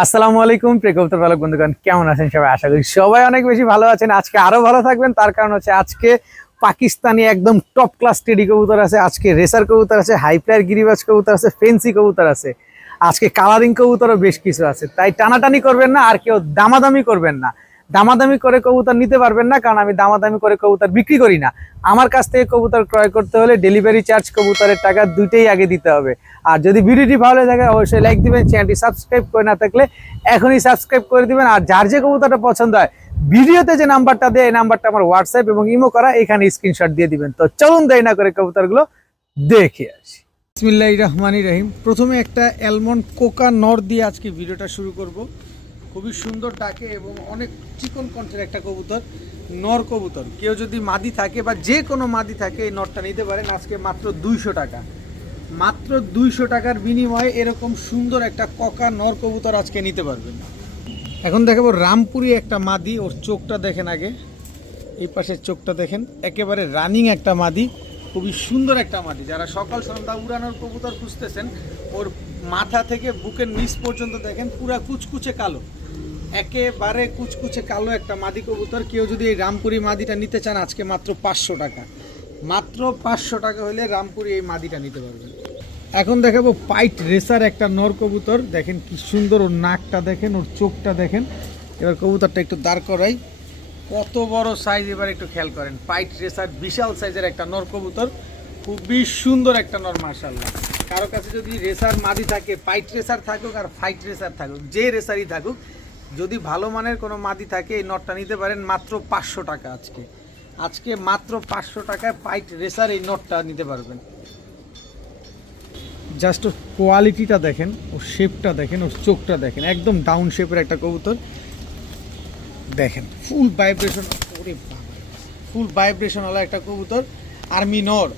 আসসালামু আলাইকুম প্রিয় কবুতর পালক বন্ধুগণ, কেমন আছেন সবাই? আশা করি সবাই অনেক বেশি ভালো আছেন। আজকে আরো ভালো থাকবেন, তার কারণ হচ্ছে আজকে পাকিস্তানি একদম টপ ক্লাস টেডি কবুতর আছে, আজকে রেসার কবুতর আছে, হাইপ্লায়ার গিরিবাজ কবুতর আছে, ফেন্সি কবুতর আছে, আজকে কালারিং কবুতরও বেশ কিছু আছে। তাই টানাটানি করবেন না, আর কেউ দামাদামি করবেন না। দামাদামি করে কবুতর নিতে পারবেন না, কারণ আমি দামাদামি করে কবুতর বিক্রি করি না। আমার কাছ থেকে কবুতর ক্রয় করতে হলে ডেলিভারি চার্জ, কবুতরের টাকা দুইটাই আগে দিতে হবে। আর যদি ভিডিওটি ভালো লাগে অবশ্যই লাইক দিবেন, চ্যানেলটি সাবস্ক্রাইব করে না থাকলে এখনই সাবস্ক্রাইব করে দিবেন। আর যার যে কবুতরটা পছন্দ হয় ভিডিওতে যে নাম্বারটা দেয় এই নাম্বারটা আমার হোয়াটসঅ্যাপ এবং ইমো করা, এখানে স্ক্রিনশট দিয়ে দিবেন। তো চলুন দেরি না করে কবুতরগুলো দেখে আসি। বিসমিল্লাহির রহমানির রহিম। প্রথমে একটা অ্যালমন্ড কোকা নর দিয়ে আজকে ভিডিওটা শুরু করব। খুবই সুন্দর ডাকে এবং অনেক চিকন কণ্ঠের একটা কবুতর, নর কবুতর। কেউ যদি মাদি থাকে বা যে কোনো মাদি থাকে এই নরটা নিতে পারেন। আজকে মাত্র 200 টাকা, মাত্র 200 টাকার বিনিময়ে এরকম সুন্দর একটা কোকা নর কবুতর আজকে নিতে পারবেন। এখন দেখাবো রামপুরি একটা মাদি, ওর চোখটা দেখেন আগে, এই পাশের চোখটা দেখেন, একেবারে রানিং একটা মাদি, খুবই সুন্দর একটা মাদি। যারা সকাল সন্ধ্যা উড়ানোর কবুতর খুঁজতেছেন, ওর মাথা থেকে বুকের নিচ পর্যন্ত দেখেন পুরা কুচকুচে কালো, একেবারে কুচকুচে কালো একটা মাদি কবুতর। কেউ যদি এই রামপুরি মাদিটা নিতে চান আজকে মাত্র 500 টাকা, মাত্র 500 টাকা হলে রামপুরি এই মাদিটা নিতে পারবেন। এখন দেখাবো পাইট রেসার একটা নর কবুতর, দেখেন কি সুন্দর, ওর নাকটা দেখেন, ওর চোখটা দেখেন। এবার কবুতরটা একটু দাঁড় করাই, কত বড় সাইজ, এবার একটু খেয়াল করেন। পাইট রেসার বিশাল সাইজের একটা নর কবুতর, খুবই সুন্দর একটা নর, মাশাআল্লাহ। কারো কাছে যদি রেসার মাদি থাকে, পাইট রেসার থাকুক আর ফাইট রেসার থাকুক, যে রেসারই থাকুক, যদি ভালো মানের কোনো মাদি থাকে এই নটটা নিতে পারেন মাত্র 500 টাকা। আজকে মাত্র 500 টাকায় পাইট রেসার এই নটটা নিতে পারবেন। জাস্ট ওর কোয়ালিটিটা দেখেন, ওর শেপটা দেখেন, ওর চোখটা দেখেন, একদম ডাউন শেপের একটা কবুতর দেখেন, ফুল ভাইব্রেশন, ওরে বাবা, ফুল ভাইব্রেশনওয়ালা একটা কবুতর, আর্মি নর,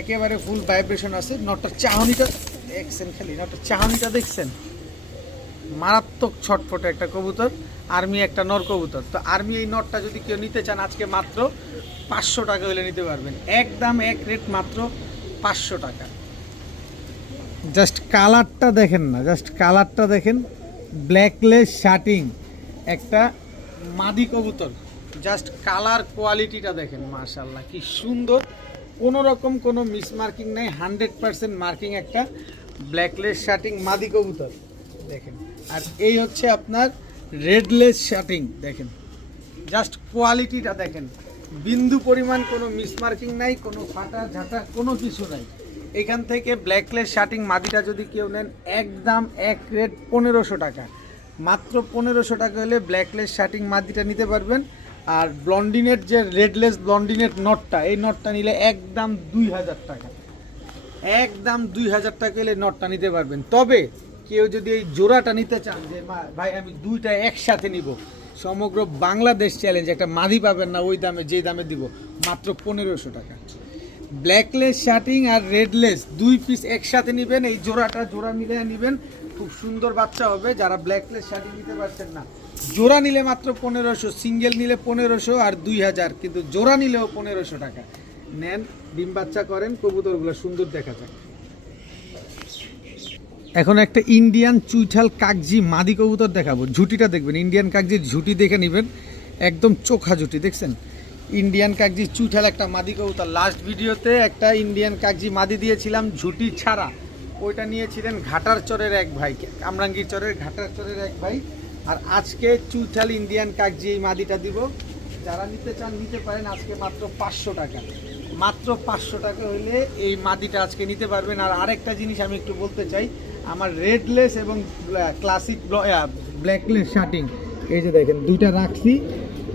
একেবারে ফুল ভাইব্রেশন আছে। নটটার চাহনিটা দেখছেন, খালি নটটার চাহনিটা দেখছেন, মারাত্মক ছটফটে একটা কবুতর, আর্মি একটা নর কবুতর। তো আর্মি এই নটটা যদি কেউ নিতে চান আজকে মাত্র 500 টাকা হলে নিতে পারবেন, একদম এক রেট, মাত্র 500 টাকা। জাস্ট কালারটা দেখেন না, জাস্ট কালারটা দেখেন, ব্ল্যাকলেস শার্টিং একটা মাদি কবুতর, জাস্ট কালার কোয়ালিটিটা দেখেন, মাশাআল্লাহ কি সুন্দর, কোনো রকম কোনো মিসমার্কিং নেই, 100% মার্কিং একটা ব্ল্যাকলেস শার্টিং মাদি কবুতর দেখেন। আর এই হচ্ছে আপনার রেডলেস শার্টিং, দেখেন জাস্ট কোয়ালিটিটা দেখেন, বিন্দু পরিমাণ কোনো মিসমার্কিং নাই, কোনো ফাটা ঝাঁটা কোনো কিছু নাই। এখান থেকে ব্ল্যাকলেস শার্টিং মাদিটা যদি কেউ নেন একদম এক রেট 1500 টাকা, মাত্র 1500 টাকা হলে ব্ল্যাকলেস শার্টিং মাদিটা নিতে পারবেন। আর ব্লন্ডিনেট যে রেডলেস ব্লন্ডিনেট নটটা, এই নটটা নিলে একদম 2000 টাকা, একদম 2000 টাকা হলে নটটা নিতে পারবেন। তবে কেউ যদি এই জোড়াটা নিতে চান যে ভাই আমি দুইটা একসাথে নিব, সমগ্র বাংলাদেশ চ্যালেঞ্জ, একটা মাদি পাবেন না ওই দামে, যে দামে দিব, মাত্র 1500 টাকা। ব্ল্যাকলেস শার্টিং আর রেডলেস দুই পিস একসাথে নেবেন, এই জোড়া মিলে নেবেন, খুব সুন্দর বাচ্চা হবে। যারা ব্ল্যাকলেস শার্টিং নিতে পারছেন না, জোড়া নিলে মাত্র 1500, সিঙ্গেল নিলে 1500 আর 2000, কিন্তু জোড়া নিলেও 1500 টাকা। নেন, ডিম বাচ্চা করেন, কবুতরগুলো সুন্দর দেখা যায়। এখন একটা ইন্ডিয়ান চুইঠাল কাগজি মাদি কবুতর দেখাবো, ঝুটিটা দেখবেন, ইন্ডিয়ান কাগজির ঝুটি দেখে নেবেন, একদম চোখা ঝুটি দেখছেন, ইন্ডিয়ান কাগজি চুইঠাল একটা মাদি কবুতর। লাস্ট ভিডিওতে একটা ইন্ডিয়ান কাগজি মাদি দিয়েছিলাম ঝুটি ছাড়া, ওইটা নিয়েছিলেন ঘাটার চরের এক ভাই, কামরাঙ্গীর চরের ঘাটার চরের এক ভাই। আর আজকে চুইঠাল ইন্ডিয়ান কাগজি এই মাদিটা দিব, যারা নিতে চান নিতে পারেন আজকে মাত্র 500 টাকা, মাত্র 500 টাকা হলে এই মাদিটা আজকে নিতে পারবেন। আর আরেকটা জিনিস আমি একটু বলতে চাই, আমার রেডলেস এবং ক্লাসিক ব্ল্যাকলেস শার্টিং, এই যে দেখেন দুইটা রাখছি,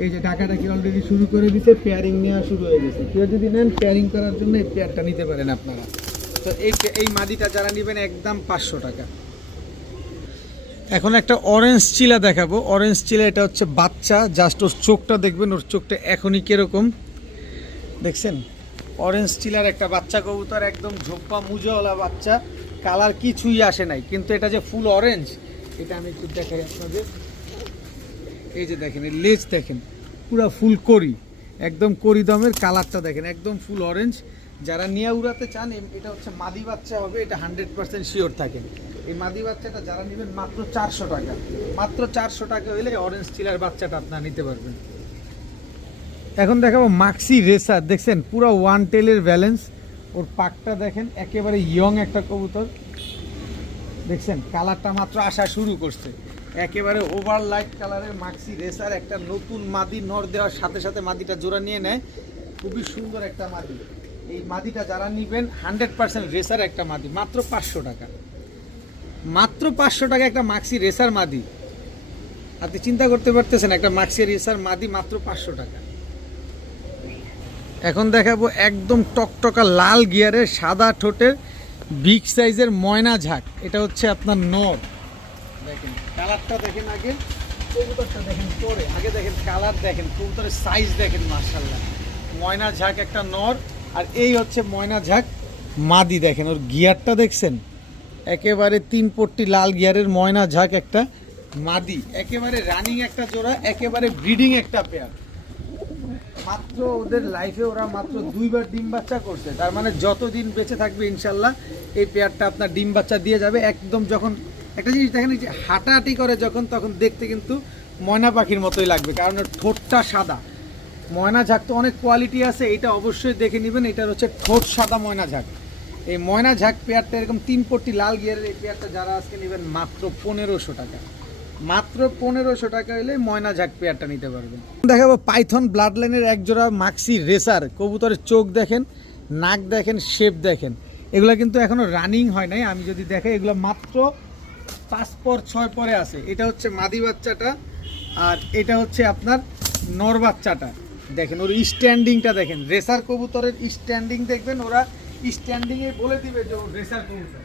এই যে ডাকাডাকি অলরেডি শুরু করে দিচ্ছে, পেয়ারিং নেওয়া শুরু হয়ে গেছে। কেউ যদি নেন পেয়ারিং করার জন্য এই পেয়ারটা নিতে পারেন আপনারা। তো এই মাদিটা যারা নেবেন একদম 500 টাকা। এখন একটা অরেঞ্জ চিলা দেখাবো, অরেঞ্জ চিলা, এটা হচ্ছে বাচ্চা, জাস্ট ওর চোখটা দেখবেন, ওর চোখটা এখনই কিরকম দেখছেন, অরেঞ্জ চিলার একটা বাচ্চা কবুতর, একদম ঝোপ্পা মুজোওয়ালা বাচ্চা, কালার কিছুই আসে নাই, কিন্তু এটা যে ফুল অরেঞ্জ, এটা আমি একটু দেখাই আপনাদের। এই যে দেখেন, এই লেজ দেখেন, পুরা ফুল করি, একদম করি দমের, কালারটা দেখেন একদম ফুল অরেঞ্জ, যারা নিয়ে উড়াতে চান এটা হচ্ছে মাদি বাচ্চা হবে, এটা 100% শিওর থাকে। এই মাদি বাচ্চাটা যারা নেবেন মাত্র 400 টাকা, মাত্র 400 টাকা হলে অরেঞ্জ চিলার বাচ্চাটা আপনারা নিতে পারবেন। এখন দেখাবো মাক্সি রেসার, দেখছেন পুরো ওয়ান টেলের ব্যালেন্স, ওর পাকটা দেখেন একেবারে ইয়ং একটা কবুতর, দেখছেন কালারটা মাত্র আসা শুরু করছে, একেবারে ওভার লাইট কালারের মাক্সি রেসার। একটা নতুন মাদি নর দেওয়ার সাথে সাথে মাদিটা জোড়া নিয়ে নেয়, খুবই সুন্দর একটা মাদি। এই মাদিটা যারা নেবেন 100% রেসার একটা মাদি, মাত্র 500 টাকা, মাত্র 500 টাকা একটা মাক্সি রেসার মাদি। আপনি চিন্তা করতে পারতেছেন একটা মাক্সি রেসার মাদি মাত্র 500 টাকা। এখন দেখাবো একদম টকটকা লাল গিয়ারের সাদা ঠোঁটের বিগ সাইজের ময়না ঝাঁক, এটা হচ্ছে আপনার নর। দেখেন কালারটা দেখেন, আগে কবুতরটা দেখেন পরে, আগে দেখেন কালার দেখেন, কবুতরের সাইজ দেখেন, মাশাআল্লাহ। ময়না ঝাঁক একটা নর, আর এই হচ্ছে ময়না ঝাঁক মাদি। দেখেন ওর গিয়ারটা দেখছেন, একেবারে 3 পট্টি লাল গিয়ারের ময়না ঝাঁক একটা মাদি, একেবারে রানিং একটা জোড়া, একেবারে ব্রিডিং একটা পেয়ার। মাত্র ওদের লাইফে ওরা মাত্র 2বার ডিম বাচ্চা করছে, তার মানে যতদিন বেঁচে থাকবে ইনশাল্লাহ এই পেয়ারটা আপনার ডিম বাচ্চা দিয়ে যাবে। একদম যখন একটা জিনিস দেখেন, যে হাঁটাহাঁটি করে যখন, তখন দেখতে কিন্তু ময়না পাখির মতোই লাগবে, কারণ ওর ঠোঁটটা সাদা। ময়না ঝাঁক তো অনেক কোয়ালিটি আছে, এটা অবশ্যই দেখে নেবেন, এটার হচ্ছে ঠোঁট সাদা ময়না ঝাঁক। এই ময়না ঝাঁক পেয়ারটা এরকম 3 পট্টি লাল গিয়ারের এই পেয়ারটা যারা আজকে নেবেন মাত্র 1500 টাকা, মাত্র 1500 টাকা হলে ময়না ঝাঁক পেয়ারটা নিতে পারবেন। দেখাবো পাইথন ব্লাড লাইনের একজোড়া মাক্সি রেসার, কবুতরের চোখ দেখেন, নাক দেখেন, শেপ দেখেন, এগুলো কিন্তু এখনো রানিং হয় নাই। আমি যদি দেখাই, এগুলো মাত্র 5 পর 6 পরে আছে। এটা হচ্ছে মাদি বাচ্চাটা, আর এটা হচ্ছে আপনার নর বাচ্চাটা। দেখেন ওর স্ট্যান্ডিংটা দেখেন, রেসার কবুতরের স্ট্যান্ডিং দেখবেন, ওরা স্ট্যান্ডিংয়ে বলে দিবে যে ও রেসার কবুতর।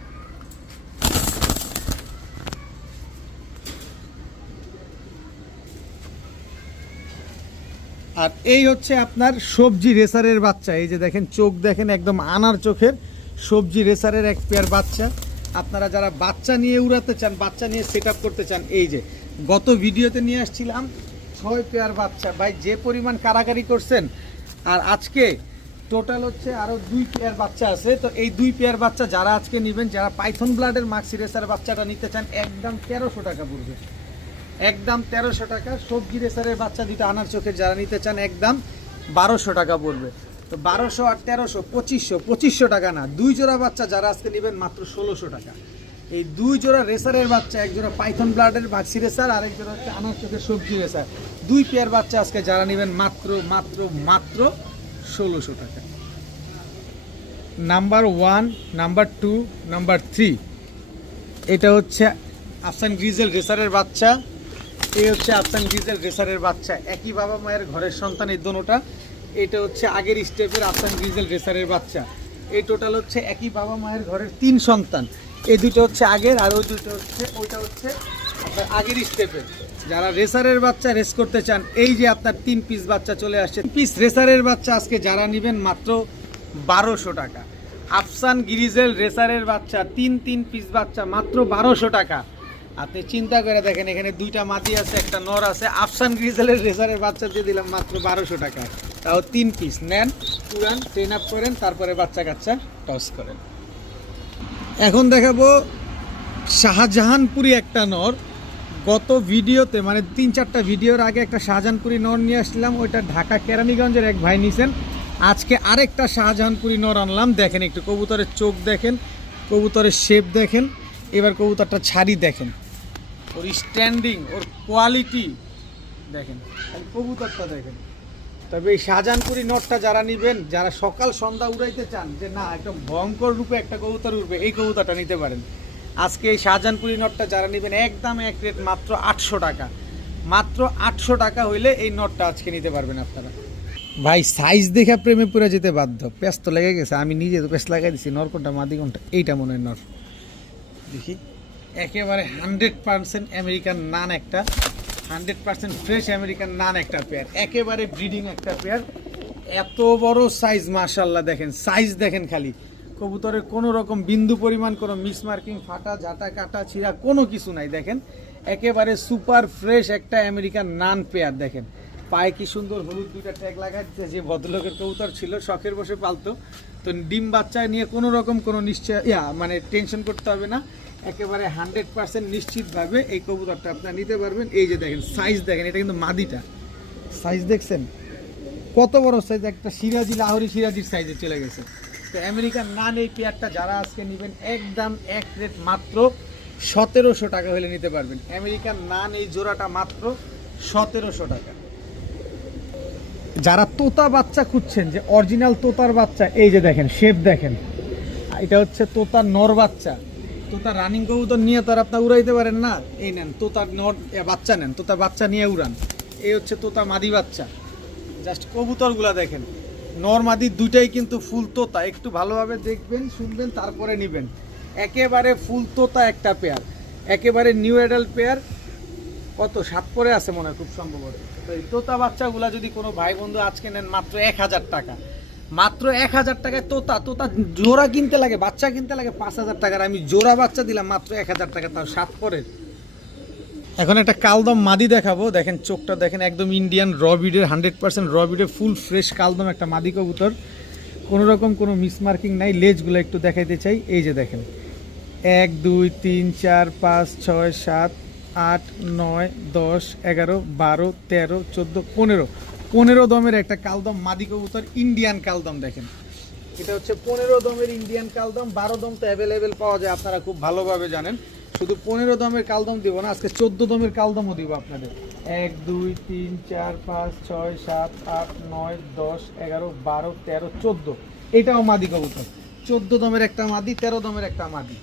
আর এই হচ্ছে আপনার সবজি রেসারের বাচ্চা, এই যে দেখেন চোখ দেখেন, একদম আনার চোখের সবজি রেসারের এক পেয়ার বাচ্চা। আপনারা যারা বাচ্চা নিয়ে উড়াতে চান, বাচ্চা নিয়ে সেট আপ করতে চান, এই যে গত ভিডিওতে নিয়ে আসছিলাম 6 পেয়ার বাচ্চা, ভাই যে পরিমাণ কারাকারি করছেন। আর আজকে টোটাল হচ্ছে আরও 2 পেয়ার বাচ্চা আছে। তো এই 2 পেয়ার বাচ্চা যারা আজকে নেবেন, যারা পাইথন ব্লাডের মাক্সি রেসার বাচ্চাটা নিতে চান, একদম 1300 টাকা পড়বে, একদম 1300 টাকা। সবজি রেসারের বাচ্চা দুটো আনার চোখের যারা নিতে চান, একদম 1200 টাকা পড়বে। তো 1200 আর 1300 2500 টাকা না, 2 জোড়া বাচ্চা যারা আজকে নেবেন মাত্র 1600 টাকা। এই 2 জোড়া রেসারের বাচ্চা, এক জোড়া পাইথন ব্লাডের মাক্সি রেসার, আর এক জোড়া হচ্ছে আনার চোখের সবজি রেসার, 2 পেয়ার বাচ্চা আজকে যারা নেবেন মাত্র মাত্র মাত্র 1600 টাকা। নাম্বার 1, নাম্বার 2, নাম্বার 3, এটা হচ্ছে আফসান গ্রিজেল রেসারের বাচ্চা, এই হচ্ছে আফসান গ্রিজেল রেসারের বাচ্চা, একই বাবা মায়ের ঘরের সন্তান এই দোনোটা। এটা হচ্ছে আগের স্টেপের আফসান গ্রিজেল রেসারের বাচ্চা। এই টোটাল হচ্ছে একই বাবা মায়ের ঘরের 3 সন্তান। এই দুটো হচ্ছে আগের, আর ওই দুটো হচ্ছে, ওইটা হচ্ছে আপনার আগের স্টেপের। যারা রেসারের বাচ্চা রেস করতে চান, এই যে আপনার 3 পিস বাচ্চা চলে আসছে, পিস রেসারের বাচ্চা আজকে যারা নেবেন মাত্র 1200 টাকা। আফসান গ্রিজেল রেসারের বাচ্চা 3 পিস বাচ্চা মাত্র 1200 টাকা। আপনি চিন্তা করে দেখেন, এখানে 2টা মাদি আছে, একটা নর আছে, আফসান গ্রিজেলের রেসারের বাচ্চা দিয়ে দিলাম মাত্র 1200 টাকা, তাও 3 পিস নেন, পুরান ট্রেন আপ করেন, তারপরে বাচ্চা কাচ্চা টস করেন। এখন দেখাবো শাহজাহানপুরি একটা নর। গত ভিডিওতে মানে 3-4টা ভিডিওর আগে একটা শাহজাহানপুরি নর নিয়ে আসলাম, ওইটা ঢাকা কেরানীগঞ্জের এক ভাই নিছেন। আজকে আরেকটা শাহজাহানপুরি নর আনলাম। দেখেন একটু কবুতরের চোখ দেখেন, কবুতরের শেপ দেখেন, এবার কবুতরটা ছাড়ি দেখেন, ওর স্ট্যান্ডিং, ওর কোয়ালিটি দেখেন, কবুতরটা দেখেন। তবে এই শাহজাহানপুরি নটটা যারা নেবেন, যারা সকাল সন্ধ্যা উড়াইতে চান, যে না একটা ভয়ঙ্কর রূপে একটা কবুতর উঠবে, এই কবুতরটা নিতে পারেন। আজকে এই শাহজাহানপুরি নটটা যারা নেবেন, একদম এক রেট মাত্র 800 টাকা, মাত্র 800 টাকা হইলে এই নটটা আজকে নিতে পারবেন আপনারা। ভাই সাইজ দেখে প্রেমে পড়ে যেতে বাধ্য, পেঁচ তো লেগে গেছে, আমি নিজে তো পেঁচ লাগাই দিচ্ছি। নর কোনটা মাদি কোনটা, এইটা মনে হয় নর। দেখি একেবারে 100% আমেরিকান নান একটা, 100% ফ্রেশ আমেরিকান নান একটা পেয়ার, একেবারে ব্রিডিং একটা পেয়ার। এত বড় সাইজ, মাশাআল্লাহ দেখেন সাইজ দেখেন, খালি কবুতরের কোনো রকম বিন্দু পরিমাণ কোনো মিসমার্কিং, ফাটা ঝাঁটা কাটা ছিঁড়া কোনো কিছু নাই। দেখেন একেবারে সুপার ফ্রেশ একটা আমেরিকান নান পেয়ার। দেখেন পায়ে কি সুন্দর হলুদ দুইটা ট্যাগ লাগাই দিতে, যে ভদ্রলোকের কবুতর ছিল, শখের বসে পালতো, তো ডিম বাচ্চা নিয়ে কোনো রকম কোনো নিশ্চয় মানে টেনশন করতে হবে না, একেবারে 100% নিশ্চিতভাবে এই কবুতরটা আপনারা নিতে পারবেন। এই যে দেখেন সাইজ দেখেন, এটা কিন্তু মাদিটা, সাইজ দেখছেন কত বড় সাইজ, একটা সিরাজি লাহোরি সিরাজির সাইজে চলে গেছে। তো আমেরিকান নান এই পেয়ারটা যারা আজকে নেবেন একদম এক রেট মাত্র 1700 টাকা হলে নিতে পারবেন। আমেরিকান নান এই জোড়াটা মাত্র 1700 টাকা। যারা তোতা বাচ্চা খুঁজছেন, যে অরিজিনাল তোতার বাচ্চা, এই যে দেখেন শেপ দেখেন, এটা হচ্ছে তোতার নর বাচ্চা। তোতা রানিং কবুতর নিয়ে তো আর আপনার উড়াইতে পারেন না, এই নেন তোতার নর বাচ্চা নেন, তোতার বাচ্চা নিয়ে উড়ান। এই হচ্ছে তোতা মাদি বাচ্চা। জাস্ট কবুতরগুলা দেখেন, নর মাদি দুইটাই কিন্তু ফুল তোতা, একটু ভালোভাবে দেখবেন শুনবেন তারপরে নেবেন। একেবারে ফুল তোতা একটা পেয়ার, একেবারে নিউ অ্যাডাল্ট পেয়ার। কত 7 পরে আছে মনে হয় খুব সম্ভবত। তো এই তোতা বাচ্চাগুলা যদি কোনো ভাই বন্ধু আজকে নেন মাত্র 1000 টাকা, মাত্র 1000 টাকায় তোতা। তোতা জোড়া কিনতে লাগে, বাচ্চা কিনতে লাগে 5000 টাকার, আমি জোড়া বাচ্চা দিলাম মাত্র 1000 টাকা, তাও 7 পরের। এখন একটা কালদম মাদি দেখাবো, দেখেন চোখটা দেখেন, একদম ইন্ডিয়ান র বিডের 100% র বিডের ফুল ফ্রেশ কালদম একটা মাদি কবুতর, কোনো রকম কোনো মিসমার্কিং নাই। লেজগুলো একটু দেখাইতে চাই, এই যে দেখেন 1 2 3 4 5 6 7 8 9 10 11 12 13 14 15 দমের একটা কালদম মাদি কবুতর, ইন্ডিয়ান কালদম। দেখেন এটা হচ্ছে 15 দমের ইন্ডিয়ান কালদম। 12 দম তো অ্যাভেলেবেল পাওয়া যায়, আপনারা খুব ভালোভাবে জানেন। শুধু 15 দমের কালদম দিব না, আজকে 14 দমের কালদমও দিব আপনাদের। 1 2 3 4 5 6 7 8 9 10 11 12 13 14, এটাও মাদি কবুতর। 14 দমের একটা মাদি, 13 দমের একটা মাদি।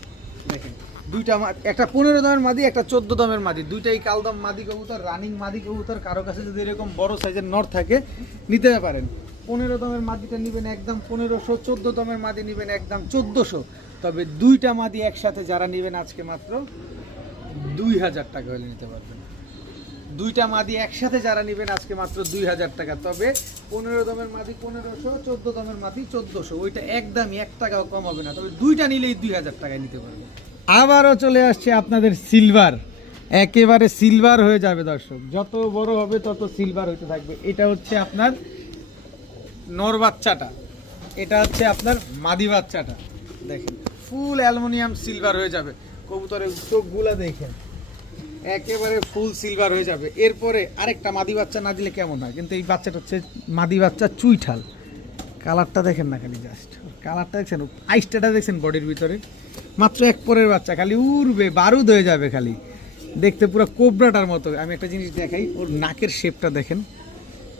দেখেন দুইটা, একটা 15 দমের মাদি, একটা 14 দমের মাদি, দুইটাই কালদম মাদি কবুতর, রানিং মাদি কবুতর। কারো কাছে যদি এরকম বড় সাইজের নর থাকে নিতে পারেন। 15 দমের মাদিটা নেবেন একদম 1500, 14 দমের মাদি নেবেন একদম 1400। তবে দুইটা মাদি একসাথে যারা নেবেন আজকে মাত্র 2000 টাকা হলে নিতে পারবেন। দুইটা মাদি একসাথে যারা নেবেন আজকে মাত্র 2000 টাকা। তবে 15 দমের মাদি 1500, 14 দমের মাদি 1400, ওইটা একদমই 1 টাকাও কম হবে না। তবে দুইটা নিলেই 2000 টাকায় নিতে পারবেন। আবারও চলে আসছে আপনাদের সিলভার, একেবারে সিলভার হয়ে যাবে দর্শক, যত বড় হবে তত সিলভার হইতে থাকবে। এটা হচ্ছে আপনার নর বাচ্চাটা, এটা হচ্ছে আপনার মাদি বাচ্চাটা। দেখেন ফুল অ্যালুমিনিয়াম সিলভার হয়ে যাবে, কবুতরের চোখগুলা দেখেন একেবারে ফুল সিলভার হয়ে যাবে। এরপরে আরেকটা মাদি বাচ্চা না দিলে কেমন হয়, কিন্তু এই বাচ্চাটা হচ্ছে মাদি বাচ্চা চুইঠাল। কালারটা দেখেন না, খালি জাস্ট কালারটা দেখছেন, আইসটা দেখছেন বডির ভিতরে, মাত্র 1 পরের বাচ্চা, খালি উড়বে বারুদ হয়ে যাবে, খালি দেখতে পুরো কোবরাটার মতো। আমি একটা জিনিস দেখাই, ওর নাকের শেপটা দেখেন,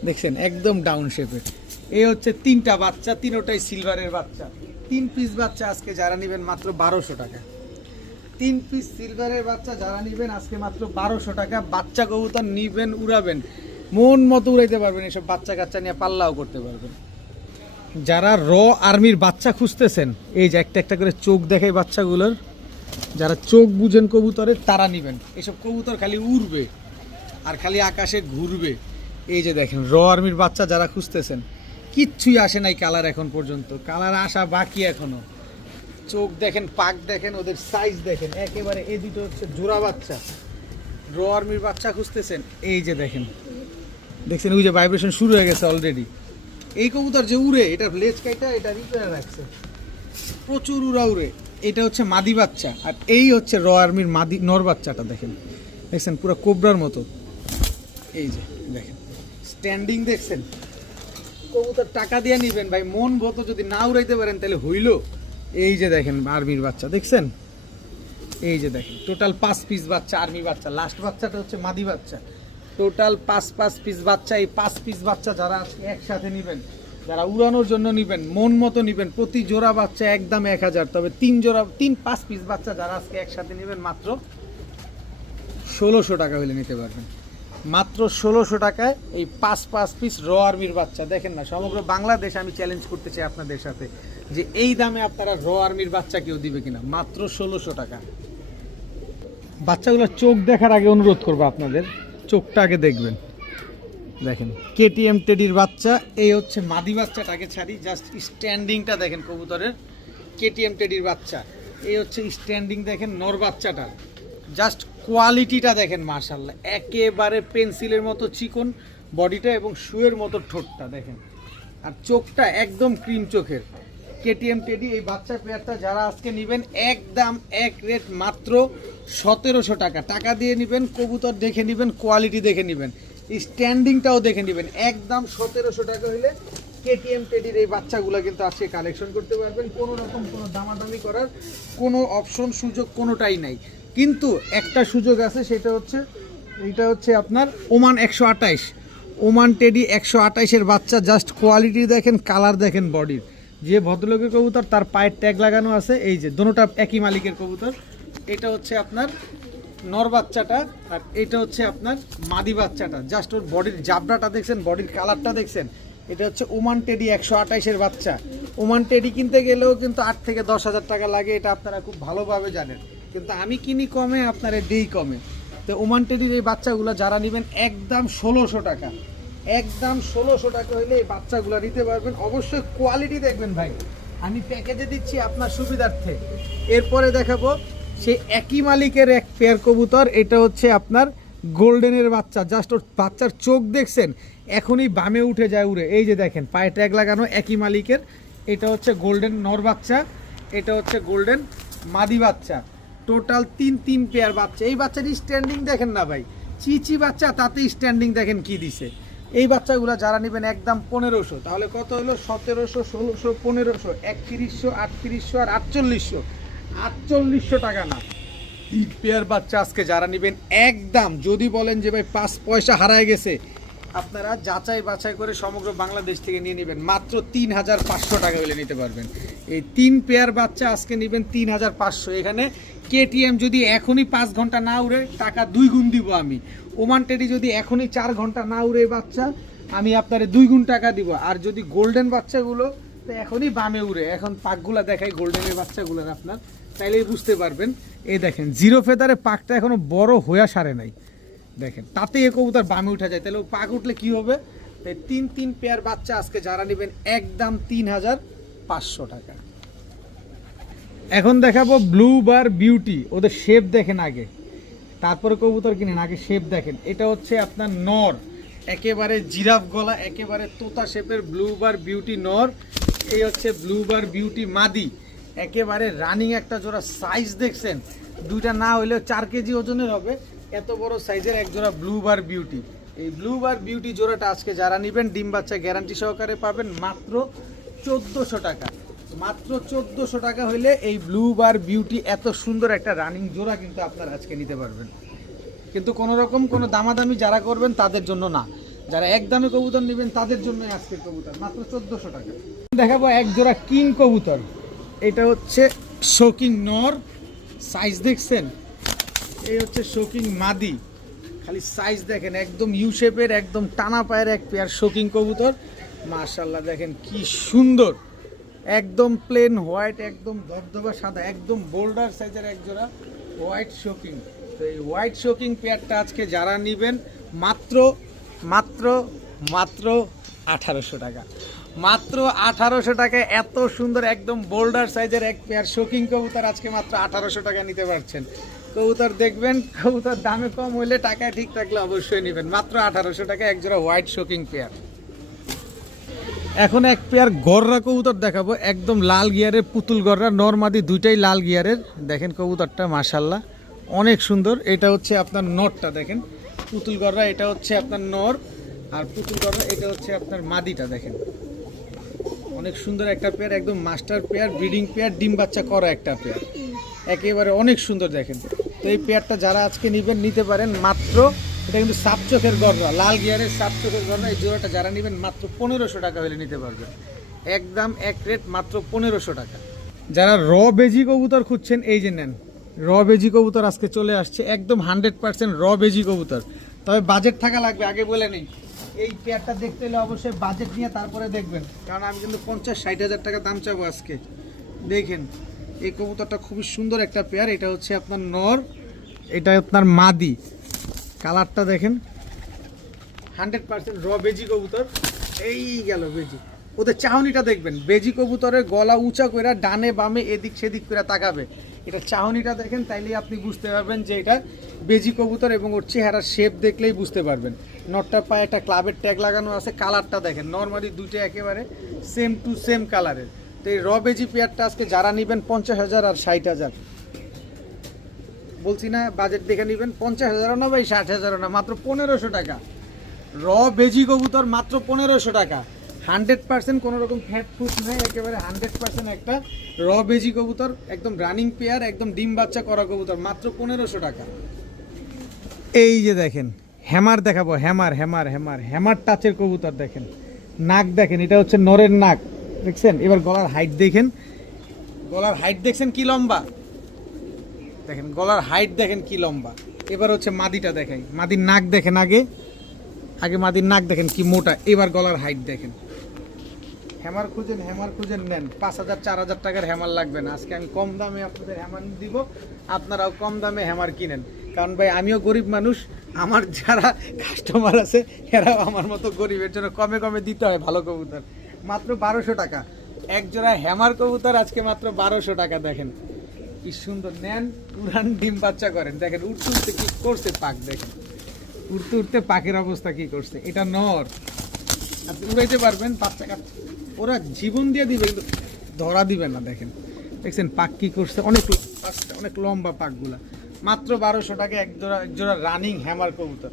দেখছেন একদম ডাউন শেপের। এই হচ্ছে 3টা বাচ্চা, 3টাই সিলভারের বাচ্চা। 3 পিস বাচ্চা আজকে যারা নেবেন মাত্র 1200 টাকা। 3 পিস সিলভারের বাচ্চা যারা নেবেন আজকে মাত্র 1200 টাকা। বাচ্চা কবুতর নিবেন, উড়াবেন, মন মতো উড়াইতে পারবেন, এসব বাচ্চা কাচ্চা নিয়ে পাল্লাও করতে পারবেন। যারা র আর্মির বাচ্চা খুঁজতেছেন, এই যে একটা একটা করে চোখ দেখাই বাচ্চাগুলোর, যারা চোখ বুঝেন কবুতরের তারা নেবেন। এসব কবুতর খালি উড়বে আর খালি আকাশে ঘুরবে। এই যে দেখেন র আর্মির বাচ্চা যারা খুঁজতেছেন, কিচ্ছুই আসে নাই কালার এখন পর্যন্ত, কালার আসা বাকি এখনো। চোখ দেখেন, পাক দেখেন, ওদের সাইজ দেখেন, একেবারে এই দুটো হচ্ছে জোড়া বাচ্চা। র আর্মির বাচ্চা খুঁজতেছেন, এই যে দেখেন, দেখছেন ওই যে ভাইব্রেশন শুরু হয়ে গেছে অলরেডি। এই কবুতর যে উড়ে, এটা লেজ কাইটা এটা রিপেয়ার রাখছে, প্রচুর উড়া উড়ে। এটা হচ্ছে মাদি বাচ্চা, আর এই হচ্ছে র আর্মির মাদি নর বাচ্চাটা। দেখেন দেখছেন পুরো কোবরার মতো, এই যে দেখেন স্ট্যান্ডিং দেখছেন। কবুতর টাকা দিয়ে নিবেন ভাই, মন মতো যদি না উড়াইতে পারেন তাহলে হইল। এই যে দেখেন আর্মির বাচ্চা দেখছেন, এই যে দেখেন টোটাল 5 পিস বাচ্চা আর্মি বাচ্চা। লাস্ট বাচ্চাটা হচ্ছে মাদি বাচ্চা। টোটাল 5 পিস বাচ্চা। এই 5 পিস বাচ্চা যারা একসাথে নেবেন, যারা উড়ানোর জন্য নেবেন, মন মতো নেবেন, প্রতি জোড়া বাচ্চা একদম 1000। তবে 5 পিস বাচ্চা যারা আজকে একসাথে নেবেন মাত্র 1600 টাকা হলে নিতে পারবেন। মাত্র 1600 টাকায় এই 5 পিস র আর্মির বাচ্চা। দেখেন না, সমগ্র বাংলাদেশ আমি চ্যালেঞ্জ করতে চাই আপনাদের সাথে যে এই দামে আপনারা র আর্মির বাচ্চা কেউ দিবে কিনা। মাত্র 1600 টাকা। বাচ্চাগুলোর চোখ দেখার আগে অনুরোধ করবো আপনাদের, চোখটা আগে দেখবেন। দেখেন কেটিএম টেডির বাচ্চা। এই হচ্ছে মাদি বাচ্চাটাকে ছাড়ি, জাস্ট স্ট্যান্ডিংটা দেখেন কবুতরের। কেটিএম টেডির বাচ্চা, এই হচ্ছে স্ট্যান্ডিং দেখেন নর বাচ্চাটা, জাস্ট কোয়ালিটিটা দেখেন মাশাআল্লাহ, একেবারে পেন্সিলের মতো চিকন, বডিটা এবং শুয়ের মতো ঠোঁটটা দেখেন, আর চোখটা একদম ক্রিম চোখের। কেটিএম টেডি এই বাচ্চা পেয়ারটা যারা আজকে নেবেন একদম এক রেট মাত্র 1700 টাকা। টাকা দিয়ে নেবেন, কবুতর দেখে নেবেন, কোয়ালিটি দেখে নেবেন, স্ট্যান্ডিংটাও দেখে নেবেন। একদম 1700 টাকা হলে কেটিএম টেডির এই বাচ্চাগুলো কিন্তু আজকে কালেকশন করতে পারবেন। কোনো রকম কোনো দামাদামি করার কোনো অপশন সুযোগ কোনোটাই নাই। কিন্তু একটা সুযোগ আছে, সেটা হচ্ছে এইটা হচ্ছে আপনার ওমান 128, ওমান টেডি 128-এর বাচ্চা। জাস্ট কোয়ালিটি দেখেন, কালার দেখেন, বডির। যে ভদ্রলোকের কবুতর তার পায়ের ট্যাগ লাগানো আছে, এই যে দোনোটা একই মালিকের কবুতর। এটা হচ্ছে আপনার নর বাচ্চাটা, আর এটা হচ্ছে আপনার মাদি বাচ্চাটা। জাস্ট ওর বডির জাবরাটা দেখছেন, বডির কালারটা দেখছেন। এটা হচ্ছে ওমান টেডি 128-এর বাচ্চা। ওমান টেডি কিনতে গেলেও কিন্তু 8 থেকে 10,000 টাকা লাগে, এটা আপনারা খুব ভালোভাবে জানেন। কিন্তু আমি কিনি কমে, আপনারা দেই কমে। তো ওমান টেডির এই বাচ্চাগুলো যারা নেবেন একদম 1600 টাকা, একদম 1600 টাকা হইলে এই বাচ্চাগুলো নিতে পারবেন। অবশ্যই কোয়ালিটি দেখবেন ভাই, আমি প্যাকেজে দিচ্ছি আপনার সুবিধার্থে। এরপরে দেখাবো সেই একই মালিকের এক পেয়ার কবুতর। এটা হচ্ছে আপনার গোল্ডেনের বাচ্চা। জাস্ট ওর বাচ্চার চোখ দেখছেন, এখনই বামে উঠে যায় উড়ে। এই যে দেখেন পায়ে ট্যাগ লাগানো, একই মালিকের। এটা হচ্ছে গোল্ডেন নর বাচ্চা, এটা হচ্ছে গোল্ডেন মাদি বাচ্চা। টোটাল তিন পেয়ার বাচ্চা। এই বাচ্চাটি স্ট্যান্ডিং দেখেন না ভাই, চিচি বাচ্চা, তাতেই স্ট্যান্ডিং দেখেন কি দিছে। এই বাচ্চাগুলো যারা নেবেন একদম 1500, তাহলে কত হলো? 1700, 1600, 1500, 3100, 3800 আর 4800। 4800 টাকা না, 3 পেয়ার বাচ্চা আজকে যারা নেবেন একদম, যদি বলেন যে ভাই 5 পয়সা হারায় গেছে, আপনারা যাচাই বাছাই করে সমগ্র বাংলাদেশ থেকে নিয়ে নেবেন। মাত্র 3500 টাকা হলে নিতে পারবেন। এই 3 পেয়ার বাচ্চা আজকে নেবেন 3500। এখানে কেটিএম যদি এখনই 5 ঘন্টা না উড়ে, টাকা 2 গুণ দিব আমি। ওমান টেডি যদি এখনই 4 ঘন্টা না উড়ে বাচ্চা, আমি আপনারে 2 গুণ টাকা দিব। আর যদি গোল্ডেন বাচ্চাগুলো তো এখনই বামে উড়ে, এখন পাকগুলা দেখাই গোল্ডেনের বাচ্চাগুলোর আপনার, তাইলেই বুঝতে পারবেন। এই দেখেন জিরো ফেদারে পাকটা এখনো বড় হয়ে সারে নাই, দেখেন তাতে এ কবুতর বামে উঠে যায়। তাহলে ও পাক উঠলে কি হবে? তাই 3 পেয়ার বাচ্চা আজকে যারা নেবেন একদম 3500 টাকা। এখন দেখাবো ব্লু বার বিউটি। ওদের শেপ দেখেন আগে, তারপরে কবুতর কিনেন, আগে শেপ দেখেন। এটা হচ্ছে আপনার নর, একেবারে জিরাফ গলা, একেবারে তোতা শেপের ব্লু বার বিউটি নর। এই হচ্ছে ব্লু বার বিউটি মাদি, একেবারে রানিং একটা জোড়া। সাইজ দেখছেন, দুইটা না হইলেও 4 কেজি ওজনের হবে, এত বড় সাইজের এক জোড়া ব্লু বার বিউটি। এই ব্লু বার বিউটি জোড়াটা আজকে যারা নেবেন ডিম বাচ্চা গ্যারান্টি সহকারে পাবেন মাত্র 1400 টাকা। মাত্র 1400 টাকা হইলে এই ব্লু বার বিউটি এত সুন্দর একটা রানিং জোড়া কিন্তু আপনারা আজকে নিতে পারবেন। কিন্তু কোনো রকম কোনো দামাদামি যারা করবেন তাদের জন্য না, যারা একদমে কবুতর নেবেন তাদের জন্য আজকে কবুতর মাত্র 1400 টাকা। দেখাবো এক জোড়া কিং কবুতর। এটা হচ্ছে শোকিং নর, সাইজ দেখছেন। এই হচ্ছে শোকিং মাদি, খালি সাইজ দেখেন, একদম ইউ শেপের, একদম টানা পায়ের এক পেয়ার শোকিং কবুতর। মাশাআল্লাহ দেখেন কি সুন্দর, একদম প্লেন হোয়াইট, একদম ধবধবা সাদা, একদম বোল্ডার সাইজের এক জোড়া হোয়াইট শোকিং। তো এই হোয়াইট শোকিং পেয়ারটা আজকে যারা নেবেন মাত্র মাত্র মাত্র 1800 টাকা। মাত্র 1800 টাকায় এত সুন্দর একদম বোল্ডার সাইজের এক পেয়ার শোকিং কবুতর আজকে মাত্র 1800 টাকা নিতে পারছেন। কবুতর দেখবেন, কবুতর দামে কম হইলে টাকায় ঠিক থাকলে অবশ্যই নেবেন। মাত্র 1800 টাকা এক জোড়া হোয়াইট শোকিং পেয়ার। এখন এক পেয়ার গররা কবুতর দেখাবো, একদম লাল গিয়ারের পুতুল গররা, নরমাদি দুইটাই লাল গিয়ারের। দেখেন কবুতরটা মাশাআল্লাহ অনেক সুন্দর। এটা হচ্ছে আপনার নরটা দেখেন, পুতুল গররা এটা হচ্ছে আপনার নর, আর পুতুল গররা এটা হচ্ছে আপনার মাদিটা। দেখেন অনেক সুন্দর একটা পেয়ার, একদম মাস্টার পেয়ার, ব্রিডিং পেয়ার, ডিম বাচ্চা করা একটা পেয়ার, একেবারে অনেক সুন্দর দেখেন। তো এই পেয়ারটা যারা আজকে নেবেন নিতে পারেন মাত্র, এটা কিন্তু সাপ চোখের গররা, লাল গিয়ারের সাপ চোখের গররা। এই জোড়াটা যারা নেবেন মাত্র 1500 টাকা হলে নিতে পারবেন, একদম এক রেট মাত্র 1500 টাকা। যারা র বেজি কবুতর খুঁজছেন এই যে নেন, র বেজি কবুতর আজকে চলে আসছে, একদম 100% র বেজি কবুতর। তবে বাজেট থাকা লাগবে, আগে বলে নেই। এই পেয়ারটা দেখতে হলে অবশ্যই বাজেট নিয়ে তারপরে দেখবেন, কারণ আমি কিন্তু 50-60 হাজার টাকা দাম চাবো আজকে। দেখেন এই কবুতরটা খুবই সুন্দর একটা পেয়ার। এটা হচ্ছে আপনার নর, এটা আপনার মাদি, কালারটা দেখেন 100% র বেজি কবুতর। এই গেল বেজি, ওদের চাহনিটা দেখবেন, বেজি কবুতরের গলা উঁচা করে ডানে বামে এদিক সেদিক করে তাকাবে। এটা চাহনিটা দেখেন, তাইলে আপনি বুঝতে পারবেন যে এটা বেজি কবুতর এবং ওর চেহারার শেপ দেখলেই বুঝতে পারবেন। নটটার পায়ে একটা ক্লাবের ট্যাগ লাগানো আছে, কালারটা দেখেন নর্মালি দুইটা একেবারে সেম টু সেম কালারের। তো এই র বেজি পেয়ারটা আজকে যারা নেবেন 50,000 আর 60,000, বলছি না বাজেট দেখে নেবেন, 50,000 না ভাই 60,000 না, মাত্র 1500 টাকা। র বেজি কবুতর মাত্র 1500 টাকা, 100% কোনো রকম ফ্যাট ফুট নাই, একেবারে 100% একটা র বেজি কবুতর, একদম রানিং পেয়ার, একদম ডিম বাচ্চা করা কবুতর, মাত্র 1500 টাকা। এই যে দেখেন হ্যামার দেখাবো, হ্যামার হ্যামার হ্যামার হ্যামার টাচের কবুতর দেখেন, নাক দেখেন, এটা হচ্ছে নরের নাক দেখছেন। এবার গলার হাইট দেখেন, গলার হাইট দেখছেন কি লম্বা, দেখেন গলার হাইট দেখেন কি লম্বা। এবার হচ্ছে মাদিটা দেখাই, মাদির নাক দেখেন, আগে আগে মাদির নাক দেখেন কি মোটা, এবার গলার হাইট দেখেন। হ্যামার খুঁজেন, হ্যামার খুঁজেন নেন, 5,000 4,000 টাকার হ্যামার লাগবে না, আজকে আমি কম দামে আপনাদের হ্যামার দিব, আপনারাও কম দামে হ্যামার কিনেন। কারণ ভাই আমিও গরিব মানুষ, আমার যারা কাস্টমার আছে এরাও আমার মতো গরিবের জন্য কমে কমে দিতে হয় ভালো কবুতর। মাত্র 1200 টাকা এক জোড়া হ্যামার কবুতর, আজকে মাত্র 1200 টাকা। দেখেন কি সুন্দর, নেন উড়ান ডিম বাচ্চা করেন। দেখেন উঠতে উঠতে কি করছে পাক, দেখেন উঠতে উঠতে পাকের অবস্থা কি করছে। এটা নর, আপনি উড়াইতে পারবেন, বাচ্চা ওরা জীবন দিয়ে দিবে কিন্তু ধরা দিবে না। দেখেন দেখছেন পাক কি করছে, অনেক অনেক লম্বা পাকগুলা। মাত্র 1200 টাকা এক জোড়া রানিং হ্যামার কবুতর।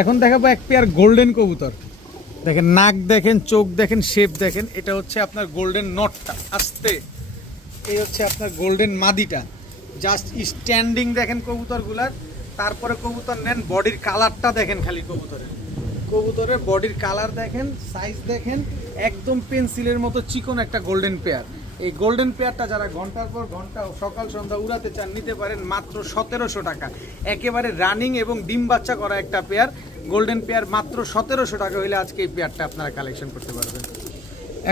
এখন দেখাবো এক পেয়ার গোল্ডেন কবুতর। দেখেন নাক দেখেন, চোখ দেখেন, শেপ দেখেন। এটা হচ্ছে আপনার গোল্ডেন নটটা, আস্তে এই হচ্ছে আপনার গোল্ডেন মাদিটা, জাস্ট স্ট্যান্ডিং দেখেন কবুতরগুলার। তারপরে কবুতর নেন, বডির কালারটা দেখেন, খালি কবুতরের বডির কালার দেখেন, সাইজ দেখেন, একদম পেন্সিলের মতো চিকন একটা গোল্ডেন পেয়ার। এই গোল্ডেন পেয়ারটা যারা ঘন্টার পর ঘন্টা সকাল সন্ধ্যা উড়াতে চান নিতে পারেন মাত্র 1700 টাকা। একেবারে রানিং এবং ডিম বাচ্চা করা একটা পেয়ার, গোল্ডেন পেয়ার, মাত্র 1700 টাকা হইলে আজকে এই পেয়ারটা আপনারা কালেকশন করতে পারবেন।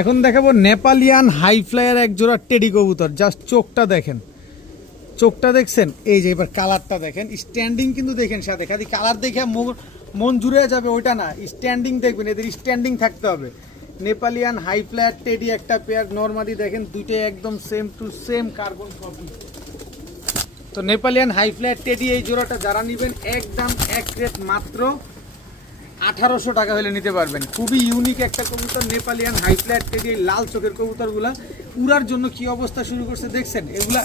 এখন দেখাবো নেপালিয়ান হাই ফ্লায়ার এক জোড়া টেডি কবুতর, জাস্ট চোখটা দেখেন, চোখটা দেখছেন, এই যে এবার কালারটা দেখেন, স্ট্যান্ডিং কিন্তু দেখেন, সাথে খালি কালার দেখে মন জুড়ে যাবে ওইটা না, স্ট্যান্ডিং দেখবেন, এদের স্ট্যান্ডিং থাকতে হবে। নেপালিয়ান হাই ফ্লায়ার টেডি একটা পেয়ার, নরমালি দেখেন দুইটাই একদম same to same carbon copy. তো নেপালিয়ান হাই ফ্লায়ার টেডি এই জোড়াটা যারা নেবেন একদম এক রেট মাত্র 1800 টাকা হলে নিতে পারবেন। খুবই ইউনিক একটা কবুতর নেপালিয়ান হাই ফ্লায়ার টেডি। লাল চোখের কবুতরগুলা উড়ার জন্য কি অবস্থা শুরু করছে দেখছেন, এগুলা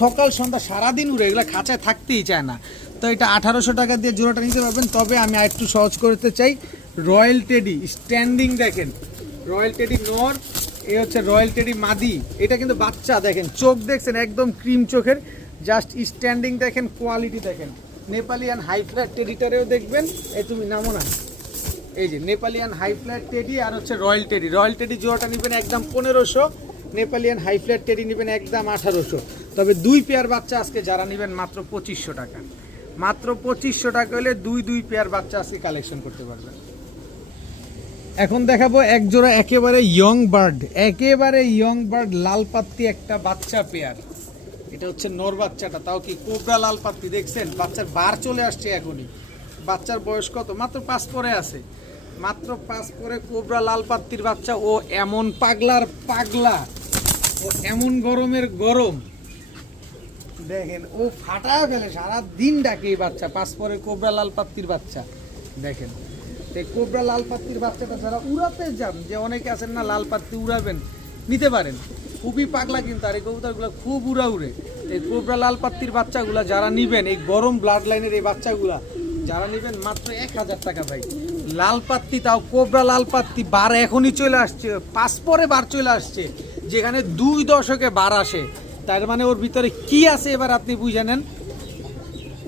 সকাল সন্ধ্যা সারাদিন উড়ে, এগুলা খাঁচায় থাকতেই চায় না। তো এটা 1800 টাকা দিয়ে জোড়াটা নিতে পারবেন। তবে আমি আরেকটু সহজ করতে চাই, রয়্যাল টেডি স্ট্যান্ডিং দেখেন, রয়্যাল টেডি নর, এই হচ্ছে রয়্যাল টেডি মাদি, এটা কিন্তু বাচ্চা। দেখেন চোখ দেখছেন একদম ক্রিম চোখের, জাস্ট স্ট্যান্ডিং দেখেন, কোয়ালিটি দেখেন। নেপালিয়ান হাই ফ্লায়ার টেডিটারেও দেখবেন, এই তুমি নামো না, এই যে নেপালিয়ান হাই ফ্লায়ার টেডি আর হচ্ছে রয়্যাল টেডি। রয়্যাল টেডি জোড়াটা নেবেন একদম 1500, নেপালিয়ান হাই ফ্লায়ার টেডি নেবেন একদম 1800। তবে দুই পেয়ার বাচ্চা আজকে যারা নেবেন মাত্র 2500 টাকা, মাত্র 2500 টাকা হলে দুই পেয়ার বাচ্চা আজকে কালেকশন করতে পারবেন। এখন দেখাবো এক জোড়া একেবারে ইয়ং বার্ড, একেবারে ইয়ং বার্ড লাল পাত্তি একটা বাচ্চা পেয়ার। এটা হচ্ছে নর বাচ্চাটা, তাও কি কোবরা লাল পাত্তি, দেখছেন বাচ্চার বার চলে আসছে এখনই। বাচ্চার বয়স কত, মাত্র 5 পরে আছে, মাত্র 5 পরে কোবরা লাল পাত্তির বাচ্চা। ও এমন পাগলার পাগলা, ও এমন গরমের গরম, দেখেন ও ফাটায় ফেলে, সারা দিন ডাকে এই বাচ্চা। 5 পরে কোবরা লাল পাত্তির বাচ্চা দেখেন। এই কোবরা লাল পাত্তির বাচ্চাটা যারা উড়াতে যান, যে অনেকে আছেন না লাল পাত্তি উড়াবেন, নিতে পারেন, খুবই পাগলা কিন্তু, আর এই কবুতরগুলো খুব উড়ে। এই কোবরা লাল পাত্তির বাচ্চাগুলা যারা নিবেন, এই গরম ব্লাড লাইনের এই বাচ্চাগুলা যারা নেবেন মাত্র 1000 টাকা ভাই। লাল পাত্তি, তাও কোবরা লাল পাত্তি, বার এখনই চলে আসছে, 5 পরে বার চলে আসছে, যেখানে 2 দশকে বার আসে, তার মানে ওর ভিতরে কি আছে এবার আপনি বুঝে নেন,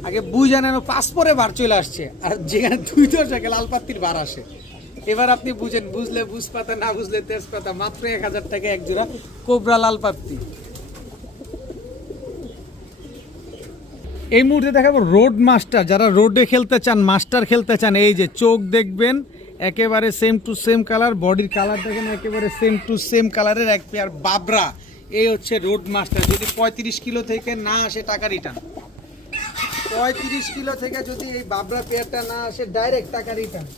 আগে বুঝে নেন। 5 পরে বার চলে আসছে, আর যেখানে 2 দশকে লাল পাত্তির বার আসে, এবার আপনি বুঝেন, বুঝলে বুঝপাতা, না বুঝলে তেজপাতা। মাত্র 1000 টাকা এক জোড়া কোবরা লাল পাত্তি। এই মুহূর্তে দেখাবো রোড মাস্টার, যারা রোডে খেলতে চান, মাস্টার খেলতে চান। এই যে চোখ দেখবেন একেবারে সেম টু সেম কালার, বডির কালার দেখেন একেবারে সেম টু সেম কালারের এক পেয়ার বাবরা। এই হচ্ছে রোড মাস্টার। যদি 35 কিলো থেকে না আসে টাকা রিটার্ন, 35 কিলো থেকে যদি এই বাবরা পেয়ারটা না আসে ডাইরেক্ট টাকা রিটার্ন।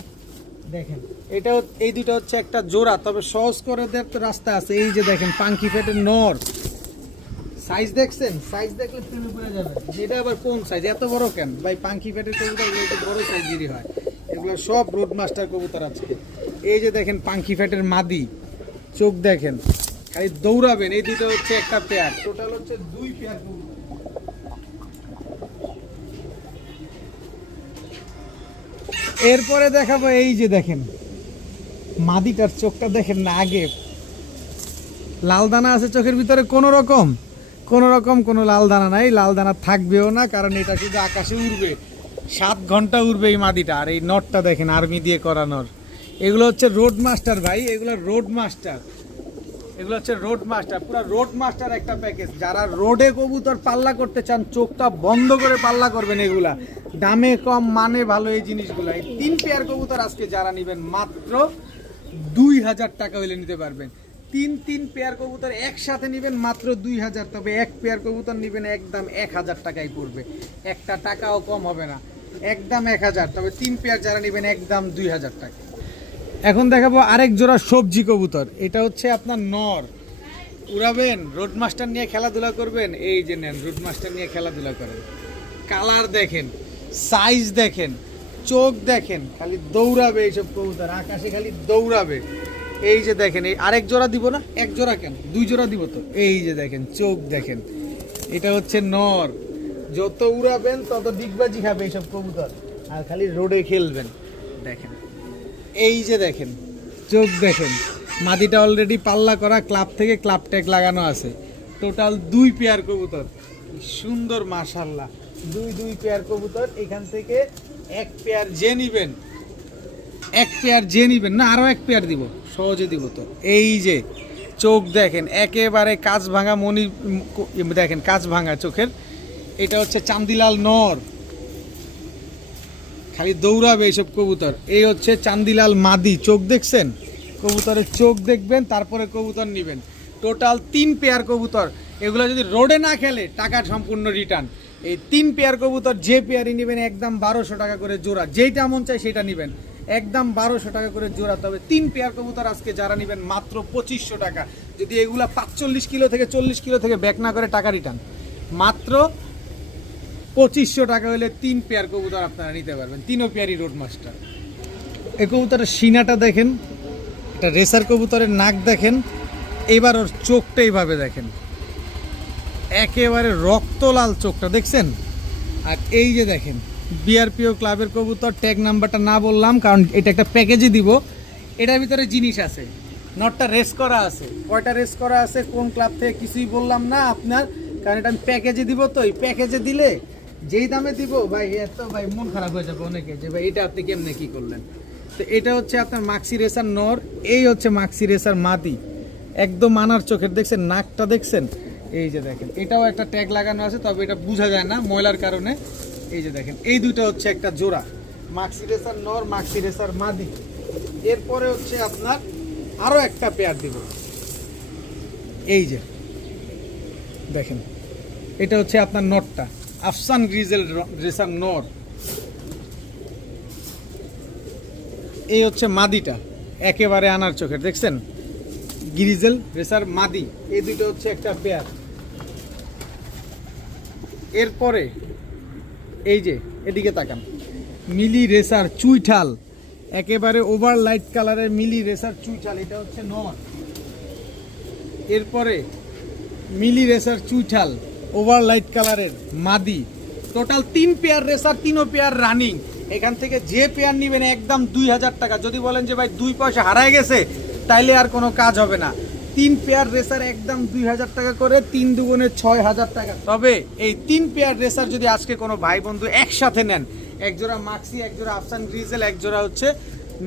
দেখেন এটা, এই দুটো হচ্ছে একটা জোড়া, তবে সহজ করে দেওয়ার তো রাস্তা আছে। এই যে দেখেন পাঙ্কি ফেটের নর, সাইজ দেখছেন, সাইজ দেখলে প্রেমে পড়ে যাবেন। এটা আবার কোন সাইজ, এত বড় কেন ভাই? পাঙ্কি ফ্যাটের কবুতর এগুলো একটু বড় সাইজেরই হয়, এগুলো সব রোড মাস্টার কবুতর আজকে। এই যে দেখেন পাঙ্কি ফ্যাটের মাদি, চোখ দেখেন, খালি দৌড়াবেন। এই দুটো হচ্ছে একটা পেয়ার, টোটাল হচ্ছে 2 পেয়ার কবুতর। এরপরে দেখাবো এই যে দেখেন মাদিটার চোখটা দেখেন না, আগে লাল দানা আছে চোখের ভিতরে, কোনো রকম কোনো লাল দানা নাই, লাল দানা থাকবেও না, কারণ এটা শুধু আকাশে উড়বে, 7 ঘন্টা উড়বে এই মাদিটা। আর এই নটটা দেখেন আর্মি দিয়ে করানোর, এগুলো হচ্ছে রোড মাস্টার ভাই, এগুলো রোড মাস্টার, এগুলো হচ্ছে রোড মাস্টার, পুরো রোড মাস্টার একটা প্যাকেজ। যারা রোডে কবুতর পাল্লা করতে চান চোখটা বন্ধ করে পাল্লা করবেন, এগুলা দামে কম মানে ভালো এই জিনিসগুলো। এই 3 পেয়ার কবুতর আজকে যারা নেবেন মাত্র 2000 টাকা হইলে নিতে পারবেন। 3 পেয়ার কবুতর একসাথে নেবেন মাত্র 2000, তবে 1 পেয়ার কবুতর নেবেন একদম 1000 টাকাই পড়বে, একটা টাকাও কম হবে না, একদম 1000। তবে 3 পেয়ার যারা নেবেন একদম 2000 টাকা। এখন দেখাবো আরেক জোড়া সবজি কবুতর, এটা হচ্ছে আপনার নর, উড়াবেন, রোড মাস্টার নিয়ে খেলাধুলা করবেন, এই যে নেন রোড মাস্টার নিয়ে খেলাধুলা করেন। কালার দেখেন, সাইজ দেখেন, চোখ দেখেন, খালি দৌড়াবে এইসব কবুতর, আকাশে খালি দৌড়াবে। এই যে দেখেন, এই আরেক জোড়া দিব না, 1 জোড়া কেন 2 জোড়া দিব তো। এই যে দেখেন চোখ দেখেন, এটা হচ্ছে নর, যত উড়াবেন তত ডিগবাজি খাবে এইসব কবুতর, আর খালি রোডে খেলবেন। দেখেন এই যে দেখেন চোখ দেখেন, মাদিটা অলরেডি পাল্লা করা, ক্লাব থেকে ক্লাব ট্যাগ লাগানো আছে। টোটাল 2 পেয়ার কবুতর, সুন্দর মাশাআল্লাহ, 2 পেয়ার কবুতর। এখান থেকে 1 পেয়ার যে নিবেন, 1 পেয়ার যে নিবেন না, আরো 1 পেয়ার দিব, সহজে দিব তো। এই যে চোখ দেখেন, একেবারে কাঁচ ভাঙা মনি, দেখেন কাঁচ ভাঙা চোখের, এটা হচ্ছে চান্দিলাল নর, খালি দৌড়াবে এইসব কবুতর। এই হচ্ছে চান্দিলাল মাদি, চোখ দেখছেন, কবুতরের চোখ দেখবেন তারপরে কবুতর নেবেন। টোটাল 3 পেয়ার কবুতর, এগুলো যদি রোডে না খেলে টাকা সম্পূর্ণ রিটার্ন। এই 3 পেয়ার কবুতর যে পেয়ারই নেবেন একদম 1200 টাকা করে জোড়া, যেইটা মন চাই সেটা নেবেন, একদম 1200 টাকা করে জোড়া। তবে 3 পেয়ার কবুতর আজকে যারা নেবেন মাত্র 2500 টাকা। যদি এগুলা 45 কিলো থেকে 40 কিলো থেকে ব্যাক না করে টাকা রিটার্ন, মাত্র 2500 টাকা হলে 3 পেয়ার কবুতর আপনারা নিতে পারবেন, 3 পেয়ারই রোড মাস্টার। এই কবুতরের সিনাটা দেখেন, এটা রেসার কবুতরের নাক দেখেন, এবার ওর চোখটা এইভাবে দেখেন, একেবারে রক্তলাল চোখটা দেখছেন। আর এই যে দেখেন বিআরপিও ক্লাবের কবুতর, ট্যাগ নাম্বারটা না বললাম কারণ এটা একটা প্যাকেজে দিব, এটার ভিতরে জিনিস আছে, নটটা রেস করা আছে, কয়টা রেস করা আছে কোন ক্লাব থেকে কিছুই বললাম না আপনার, কারণ এটা আমি প্যাকেজে দিব। তো এই প্যাকেজে দিলে যেই দামে দিব ভাই, এত ভাই মন খারাপ হয়ে যাবে অনেকে, যে ভাই এটা আপনি কেমনে কি করলেন। তো এটা হচ্ছে আপনার মাক্সি রেসার নর, এই হচ্ছে মাক্সি রেসার মাদি, একদম আনার চোখের, দেখছেন নাকটা দেখছেন। এই যে দেখেন এটাও একটা ট্যাগ লাগানো আছে, তবে এটা বোঝা যায় না ময়লার কারণে। এই যে দেখেন এই দুটো হচ্ছে একটা জোড়া, মাক্সি রেসার নর, মাক্সি রেসার মাদি। এরপরে হচ্ছে আপনার আরো একটা পেয়ার দিব, এই যে দেখেন এটা হচ্ছে আপনার নটটা, আফসান গ্রিজেল রেসার নর। এই হচ্ছে মাদিটা, একেবারে আনার চোখের, দেখছেন গ্রিজেল রেসার মাদি। এই দুটো হচ্ছে একটা পেয়ার। এরপরে এই যে এদিকে তাকান, মিলি রেসার চুইঠাল, একেবারে ওভার লাইট কালারের মিলি রেসার চুইঠাল, এটা হচ্ছে নর। এরপরে মিলি রেসার চুইঠাল, ওভার লাইট কালারের মাদি। Total 3 pair racer, 3 pair running. এখান থেকে যে পেয়ার নেবেন একদম 2000 টাকা। যদি বলেন যে ভাই 2 পয়সা হারায় গেছে, তাইলে আর কোনো কাজ হবে না। 3 পেয়ার রেসার একদম 2000 টাকা করে, 3 দুগুণে 6000 টাকা। তবে এই 3 পেয়ার রেসার যদি আজকে কোনো ভাই বন্ধু একসাথে নেন, এক জোড়া মাক্সি, এক জোড়া আফসান গ্রিজেল, এক জোড়া হচ্ছে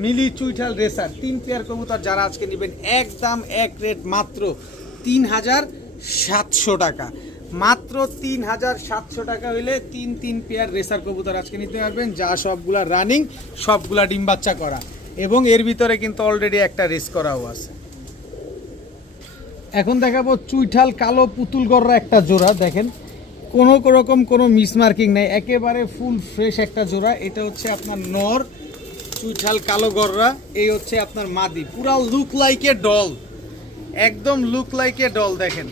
মিলি চুইঠাল রেসার, 3 পেয়ার কবুতর যারা আজকে নেবেন একদম এক রেট মাত্র 3700 টাকা। মাত্র 3700 টাকা হইলে 3 পেয়ার রেসার কবুতর আজকে নিতে পারবেন, যা সবগুলা রানিং, সবগুলা ডিম বাচ্চা করা, এবং এর ভিতরে কিন্তু অলরেডি একটা রেস করাও আছে। এখন দেখাবো চুইঠাল কালো পুতুল গররা একটা জোড়া, দেখেন কোনো রকম কোনো মিসমার্কিং নেই, একেবারে ফুল ফ্রেশ একটা জোড়া। এটা হচ্ছে আপনার নর, চুইঠাল কালো গররা। এই হচ্ছে আপনার মাদি, পুরা লুক লাইক এ ডল, একদম লুক লাইক এ ডল। দেখেন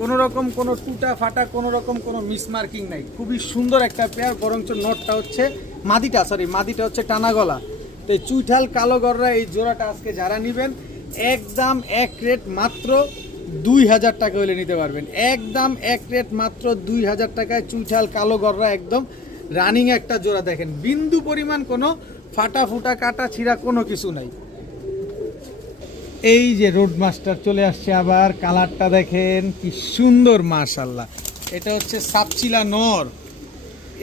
কোনো রকম কোনো টুটা ফাটা কোনো রকম কোনো মিসমার্কিং নাই, খুবই সুন্দর একটা পেয়ার। বরঞ্চ নটটা হচ্ছে মাদিটা হচ্ছে টানা গলা। তো এই চুইঠাল কালো গররা এই জোড়াটা আজকে যারা নেবেন একদম এক রেট মাত্র 2000 টাকা হলে নিতে পারবেন। একদম এক রেট মাত্র 2000 টাকায় চুইঠাল কালো গররা একদম রানিং একটা জোড়া। দেখেন বিন্দু পরিমাণ কোনো ফাটা ফুটা কাটা ছিঁড়া কোনো কিছু নাই। এই যে রোড মাস্টার চলে আসছে আবার, কালারটা দেখেন কি সুন্দর মাশাআল্লাহ। এটা হচ্ছে সাপচিলা নর,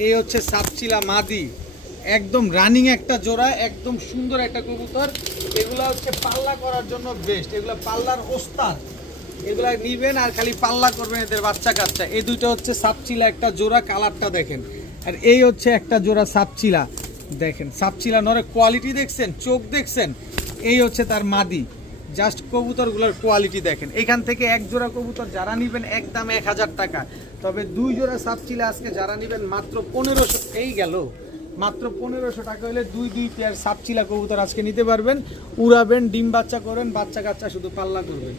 এই হচ্ছে সাপচিলা মাদি, একদম রানিং একটা জোড়া, একদম সুন্দর একটা কবুতর। এগুলা হচ্ছে পাল্লা করার জন্য বেস্ট, এগুলা পাল্লার ওস্তাদ। এগুলা নিবেন আর খালি পাল্লা করবেন এদের বাচ্চা কাচ্চা। এই দুইটা হচ্ছে সাপচিলা একটা জোড়া, কালারটা দেখেন। আর এই হচ্ছে একটা জোড়া সাপচিলা, দেখেন সাপচিলা নরের কোয়ালিটি দেখছেন, চোখ দেখছেন। এই হচ্ছে তার মাদি, জাস্ট কবুতরগুলোর কোয়ালিটি দেখেন। এখান থেকে এক জোড়া কবুতর যারা নেবেন একদম 1000 টাকা। তবে 2 জোড়া সাপচিলা আজকে যারা নেবেন মাত্র 1500, এই গেল মাত্র 1500 টাকা হলে 2 পেয়ার সাপচিলা কবুতর আজকে নিতে পারবেন। উড়াবেন, ডিম বাচ্চা করেন, বাচ্চা কাচ্চা শুধু পাল্লা করবেন।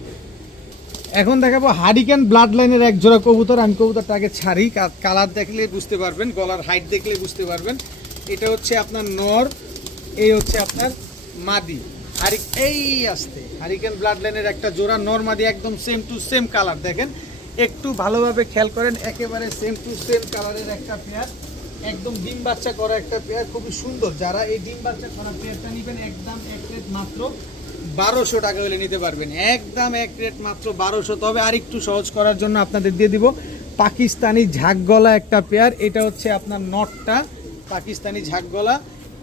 এখন দেখাবো হারিকেন ব্লাড লাইনের এক জোড়া কবুতর। আমি কবুতরটাকে ছাড়ি, কালার দেখলে বুঝতে পারবেন, গলার হাইট দেখলে বুঝতে পারবেন। এটা হচ্ছে আপনার নর, এই হচ্ছে আপনার মাদি। এই আসতে হারিকেন ব্লাড লাইনের একটা জোড়া নর মাদি, একদম সেম টু সেম কালার। দেখেন একটু ভালোভাবে খেয়াল করেন, একেবারে সেম টু সেম কালারের একটা পেয়ার, একদম ডিম বাচ্চা করা একটা পেয়ার, খুবই সুন্দর। যারা এই ডিম বাচ্চা করা পেয়ারটা নেবেন একদম এক রেট মাত্র 1200 টাকা হলে নিতে পারবেন। একদম এক রেট মাত্র 1200। তবে আর একটু সহজ করার জন্য আপনাদের দিয়ে দিব পাকিস্তানি ঝাঁকগলা একটা পেয়ার। এটা হচ্ছে আপনার নটটা, পাকিস্তানি ঝাঁকগলা।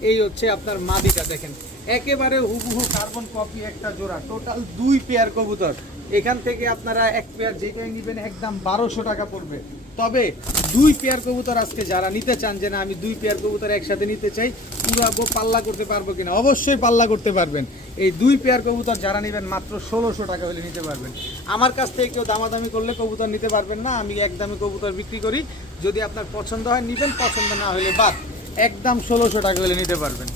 এই হচ্ছে আপনার মাদিটা, দেখেন একেবারে হুবহু কার্বন কপি একটা জোড়া। টোটাল 2 পেয়ার কবুতর। এখান থেকে আপনারা এক পেয়ার যেটাই নেবেন একদম 1200 টাকা পড়বে। তবে 2 পেয়ার কবুতর আজকে যারা নিতে চান যে না আমি 2 পেয়ার কবুতর একসাথে নিতে চাই, উড়াবো, পাল্লা করতে পারবো কিনা, অবশ্যই পাল্লা করতে পারবেন। এই 2 পেয়ার কবুতর যারা নেবেন মাত্র 1600 টাকা হলে নিতে পারবেন। আমার কাছ থেকে কেউ দামাদামি করলে কবুতর নিতে পারবেন না, আমি একদমই কবুতর বিক্রি করি। যদি আপনার পছন্দ হয় নেবেন, পছন্দ না হলে বাদ। একদম 1600 টাকা হলে নিতে পারবেন।